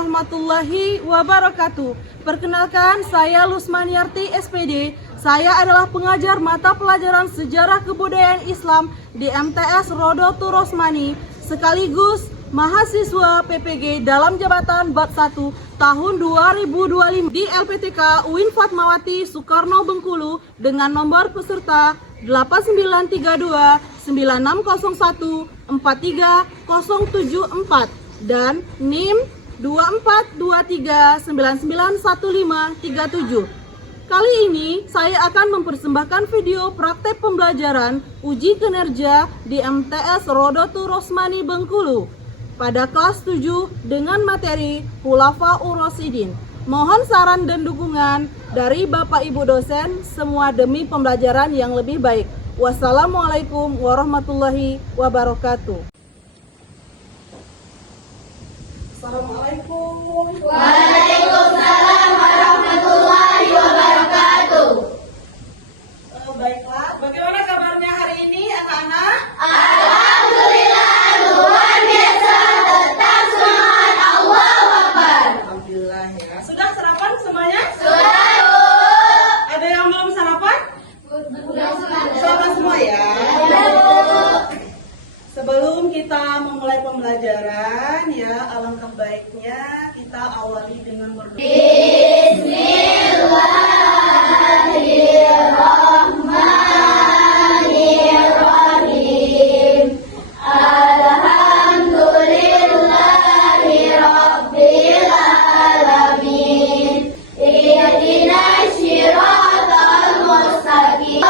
warahmatullahi wabarakatuh. Perkenalkan, saya Lusmaniarti SPD. Saya adalah pengajar mata pelajaran Sejarah Kebudayaan Islam di MTS Rodotu Rosmani, sekaligus mahasiswa PPG dalam jabatan Bat 1 tahun 2025 di LPTK UIN Fatmawati Soekarno Bengkulu dengan nomor peserta 8932 9601 43074 dan NIM 2423991537. Kali ini saya akan mempersembahkan video praktek pembelajaran uji kinerja di MTS Rodotu Rosmani Bengkulu pada kelas 7 dengan materi Khulafaur Rasyidin. Mohon saran dan dukungan dari Bapak Ibu dosen, semua demi pembelajaran yang lebih baik. Wassalamualaikum warahmatullahi wabarakatuh. Assalamualaikum. Waalaikumsalam warahmatullahi wabarakatuh. Baiklah, bagaimana kabarnya hari ini anak-anak? Alhamdulillah, luar biasa, tetap semangat, Allahu Akbar. Alhamdulillah ya. Sudah sarapan semuanya? Sudah, Bu. Ada yang belum sarapan? Sarapan semua ya. Sebelum kita memulai pembelajaran ya, alangkah baiknya kita awali dengan berdoa. Bismillahirrahmanirrahim. Alhamdulillahi rabbil alamin. Ihdinas siratal mustaqim.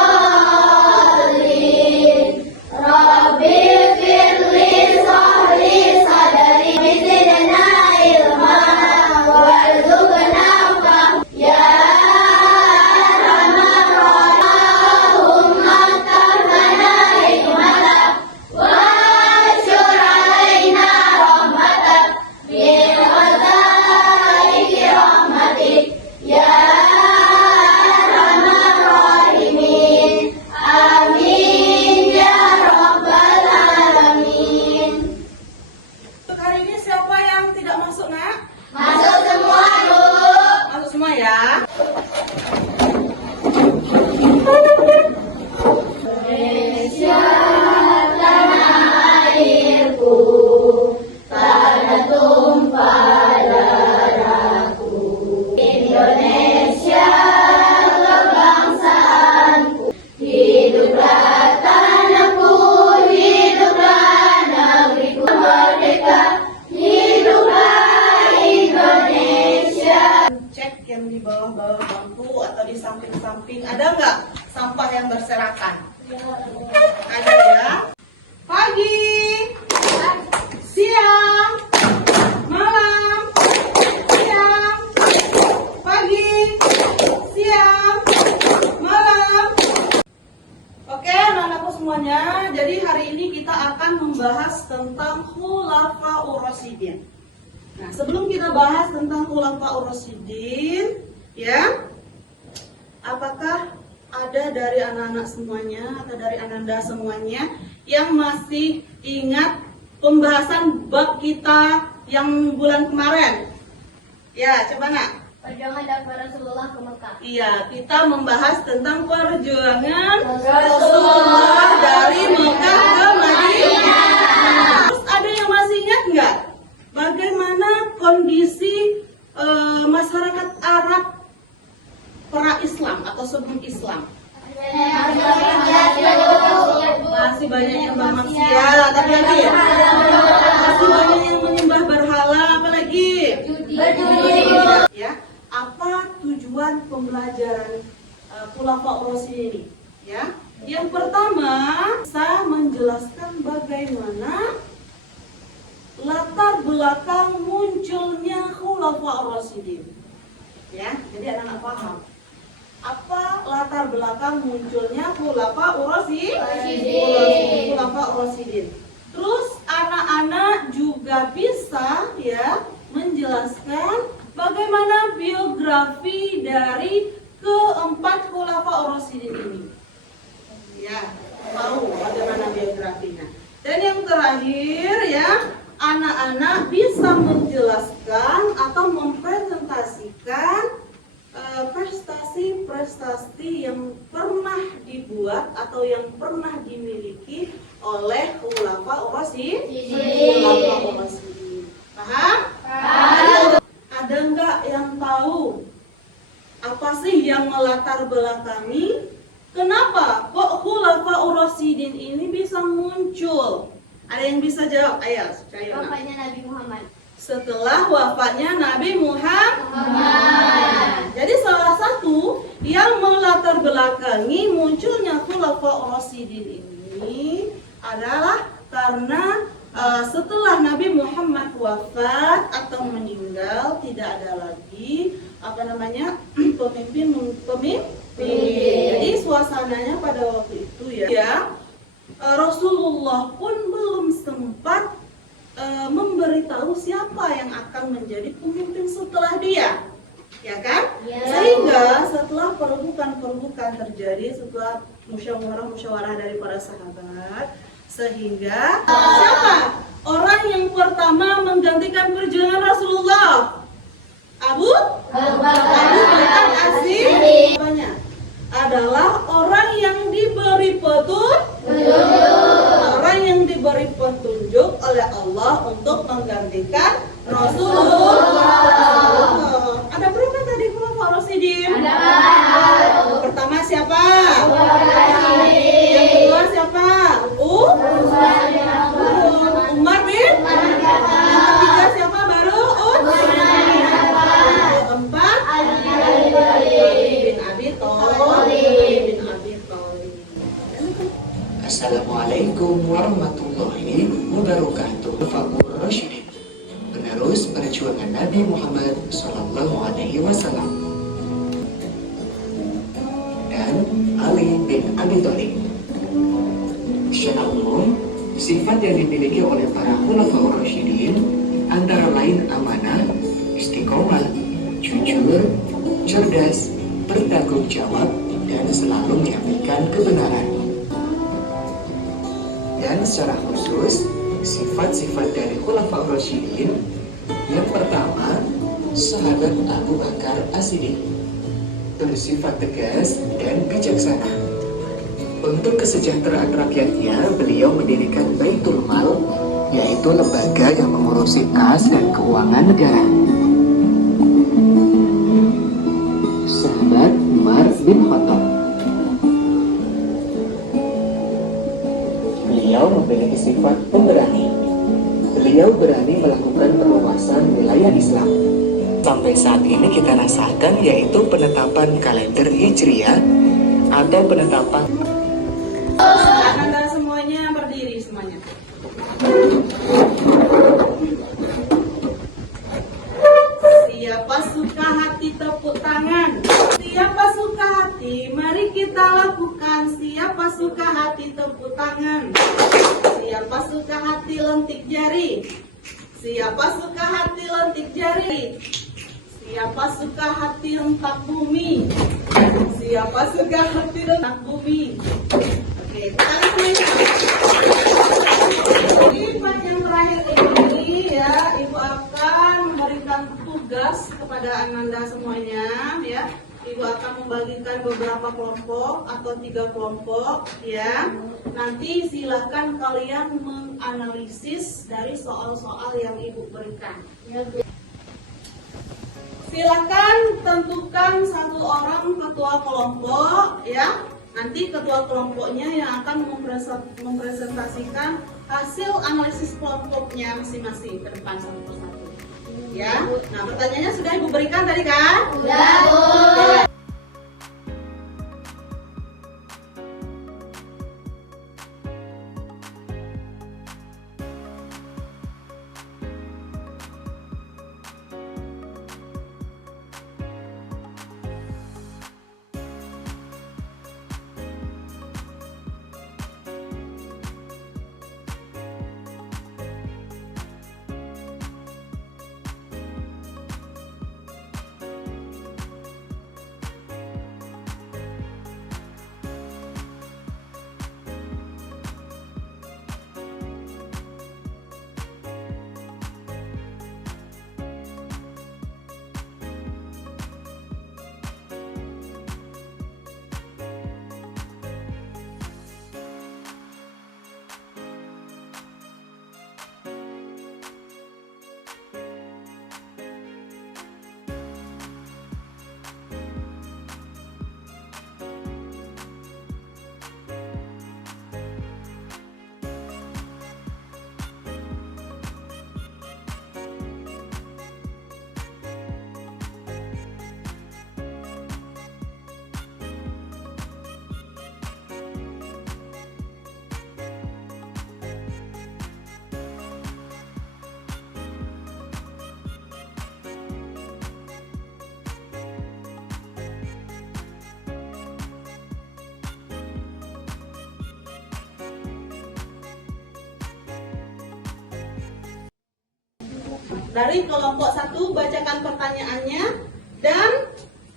Rabbi firli sahli sadari bizidna ilma warzuqna fahma ya rahman Allahumma tahmana hikmatak wa syur alaina rahmatak min khazaiki rahmatik ya rahman rahimin amin ya rabbal alamin. Untuk hari ini siapa yang tidak masuk, Nak? Masuk semua, Bu. Masuk semua ya. Indonesia tanah airku, tanah tumpah darahku. Indonesia kebangsaanku, hiduplah tanahku, hiduplah negeriku merdeka, hiduplah Indonesia. Cek yang di bawah-bawah bangku atau di samping-samping, ada nggak sampah yang berserakan? Ada ya. Pagi, siang, malam, siang, pagi, siang, malam. Oke, anak-anakku semuanya. Jadi hari ini kita akan membahas tentang Khulafaur Rasyidin. Nah, sebelum kita bahas tentang Khulafaur Rasyidin, ya, apakah ada dari anak-anak semuanya atau dari ananda semuanya yang masih ingat pembahasan bab kita yang bulan kemarin? Ya, coba Nak. Perjuangan dakwah Rasulullah ke Mekah. Iya, kita membahas tentang perjuangan Rasulullah dari Mekah ke Madinah. Terus ada yang masih ingat nggak? Bagaimana kondisi masyarakat Arab pra-Islam atau sebelum Islam? Masih banyak yang bermaksiat, apa lagi? Masih banyak yang menyembah berhala, apa lagi? Ya, apa tujuan pembelajaran Khulafaur Rasyidin ini? Ya, yang pertama, saya menjelaskan bagaimana latar belakang munculnya Khulafaur Rasyidin. Ya, jadi anak-anak paham apa latar belakang munculnya Khulafaur Rasyidin. Terus anak-anak juga bisa ya menjelaskan bagaimana biografi dari keempat Khulafaur Rasyidin ini. Ya, tahu bagaimana biografinya. Dan yang terakhir ya, anak-anak bisa menjelaskan atau mempresentasikan prestasi-prestasi yang pernah dibuat atau yang pernah dimiliki oleh Khulafaur Rasyidin. Paham? Ada nggak yang tahu apa sih yang melatar belakangi kenapa kok Khulafaur Rasyidin ini bisa muncul? Ada yang bisa jawab? Ayo, Bapaknya Nabi Muhammad. Setelah wafatnya Nabi Muhammad. Jadi salah satu yang melatar belakangi munculnya Khulafaur Rasyidin ini adalah karena setelah Nabi Muhammad wafat atau meninggal, tidak ada lagi pemimpin. Jadi suasananya pada waktu itu ya Rasulullah pun belum sempat memberitahu siapa yang akan menjadi pemimpin setelah dia, ya kan? Ya. Sehingga setelah perebukan terjadi, setelah musyawarah dari para sahabat, sehingga siapa orang yang pertama menggantikan perjuangan Rasulullah? Abu Bakar As-Siddiq adalah orang yang diberi petunjuk oleh Allah untuk menggantikan Rasulullah. Ada berapa tadi Khulafaur Rasyidin? Ada. Pertama siapa? Yang kedua siapa? Umar bin? Yang ketiga siapa baru? Yang keempat? bin Abi Thalib. Assalamualaikum warahmatullahi wabarakatuh. Khulafaur Rasyidin, penerus perjuangan Nabi Muhammad SAW dan Ali bin Abi Thalib. Secara umum, sifat yang dimiliki oleh para Khulafaur Rasyidin antara lain amanah, istiqomah, jujur, cerdas, bertanggung jawab, dan selalu menyampaikan kebenaran. Dan secara khusus, sifat-sifat dari Khulafaur Rasyidin, yang pertama, sahabat Abu Bakar As-Siddiq, bersifat tegas dan bijaksana. Untuk kesejahteraan rakyatnya, beliau mendirikan Baitul Mal, yaitu lembaga yang mengurusi kas dan keuangan negara. Sahabat Umar bin Khattab, beliau memiliki sifat pemberani. Beliau berani melakukan perluasan wilayah Islam. Sampai saat ini kita rasakan, yaitu penetapan kalender Hijriah atau penetapan. Anda semuanya berdiri semuanya. Siapa suka hati tepuk tangan. Siapa suka hati, mari kita lakukan. Siapa suka hati tepuk tangan. Siapa suka hati lentik jari. Siapa suka hati lentik jari. Siapa suka hati rentak bumi. Siapa suka hati rentak bumi. Oke, semuanya. Jadi part yang terakhir ini ya, Ibu akan memberikan tugas kepada Ananda semuanya ya. Ibu akan membagikan beberapa kelompok atau 3 kelompok ya. Nanti silahkan kalian menganalisis dari soal-soal yang Ibu berikan. Silakan tentukan 1 orang ketua kelompok ya. Nanti ketua kelompoknya yang akan mempresentasikan hasil analisis kelompoknya masing-masing ke depan satu persatu. Ya. Nah, pertanyaannya sudah Ibu berikan tadi kan? Sudah, Bu. Oke. Dari kelompok 1 bacakan pertanyaannya dan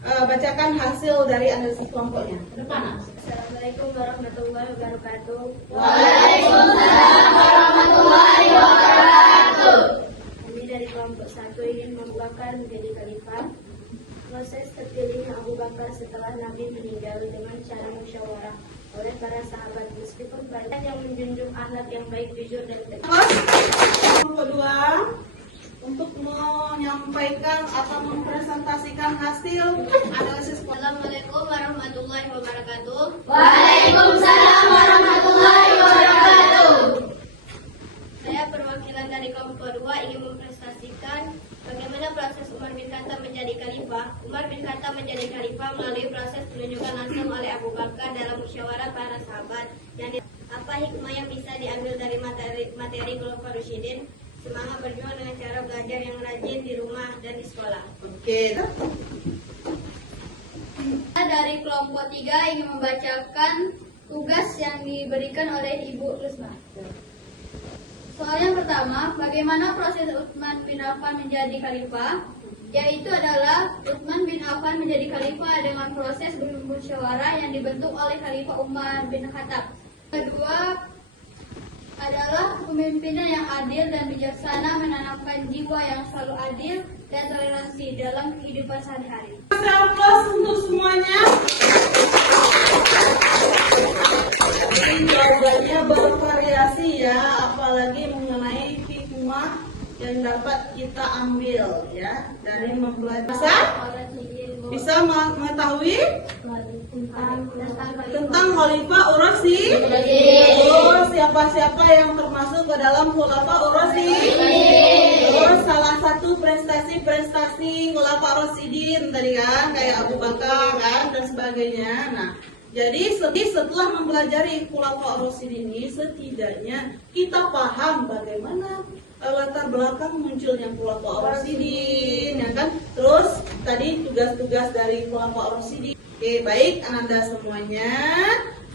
bacakan hasil dari analisis kelompoknya. Ke depan. Assalamualaikum warahmatullahi wabarakatuh. Waalaikumsalam warahmatullahi wabarakatuh. Kami dari kelompok 1 ingin Abu Bakar menjadi khalifah. Proses terpilihnya Abu Bakar setelah Nabi meninggal dengan cara musyawarah oleh para sahabat, meskipun banyak yang menjunjung akhlak yang baik, jujur dan tegas. Kelompok 2 untuk menyampaikan atau mempresentasikan hasil analisis. Assalamualaikum warahmatullahi wabarakatuh. Waalaikumsalam warahmatullahi wabarakatuh. Saya perwakilan dari kelompok 2 ingin mempresentasikan bagaimana proses Umar bin Khattab menjadi khalifah. Umar bin Khattab menjadi khalifah melalui proses penunjukan langsung oleh Abu Bakar dalam musyawarah para sahabat. Apa hikmah yang bisa diambil dari materi Khulafaur Rasyidin? Semangat berjuang dengan cara belajar yang rajin di rumah dan di sekolah. Oke. Dari kelompok 3 ingin membacakan tugas yang diberikan oleh Ibu Rusma. Soal yang pertama, bagaimana proses Utsman bin Affan menjadi khalifah? Yaitu adalah Utsman bin Affan menjadi khalifah dengan proses bermusyawarah yang dibentuk oleh Khalifah Umar bin Khattab. Kedua adalah kepemimpinan yang adil dan bijaksana, menanamkan jiwa yang selalu adil dan toleransi dalam kehidupan sehari-hari. Aplaus untuk semuanya. Jawabannya bervariasi ya, apalagi mengenai hikmah yang dapat kita ambil ya dari mempelajari. Bisa mengetahui tentang Khalifah Ur-Rasyid. Oh, siapa-siapa yang termasuk ke dalam Khalifah Ur-Rasyid. Terus salah satu prestasi Khalifah Rasyidin tadi kan, kayak Abu Bakar kan dan sebagainya. Nah, jadi setelah mempelajari Khalifah Rasyidin ini, setidaknya kita paham bagaimana latar belakang munculnya Khalifah Rasyidin, ya kan? Terus tadi tugas-tugas dari Khalifah Rasyidin. Oke, baik Ananda semuanya.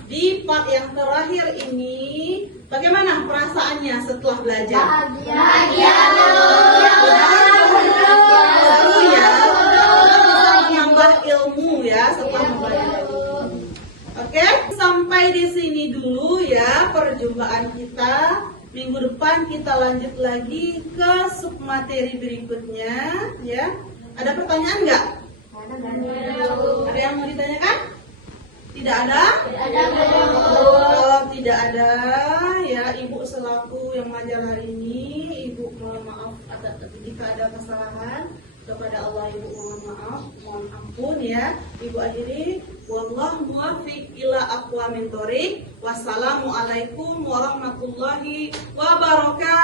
Di part yang terakhir ini, bagaimana perasaannya setelah belajar? Bahagia. Seru ya. Bisa menambah ilmu ya setelah mempelajari. Oke, sampai di sini dulu ya perjumpaan kita. Minggu depan kita lanjut lagi ke submateri berikutnya ya. Ada pertanyaan nggak? Ada yang mau ditanyakan? Tidak ada? Kalau tidak ada ya, Ibu selaku yang mengajar hari ini, Ibu mohon maaf jika ada kesalahan. Kepada Allah Ibu mohon maaf, mohon ampun ya. Ibu akhiri, wallahu muwaffiq ila aqwamit thoriq. Wassalamualaikum warahmatullahi wabarakatuh.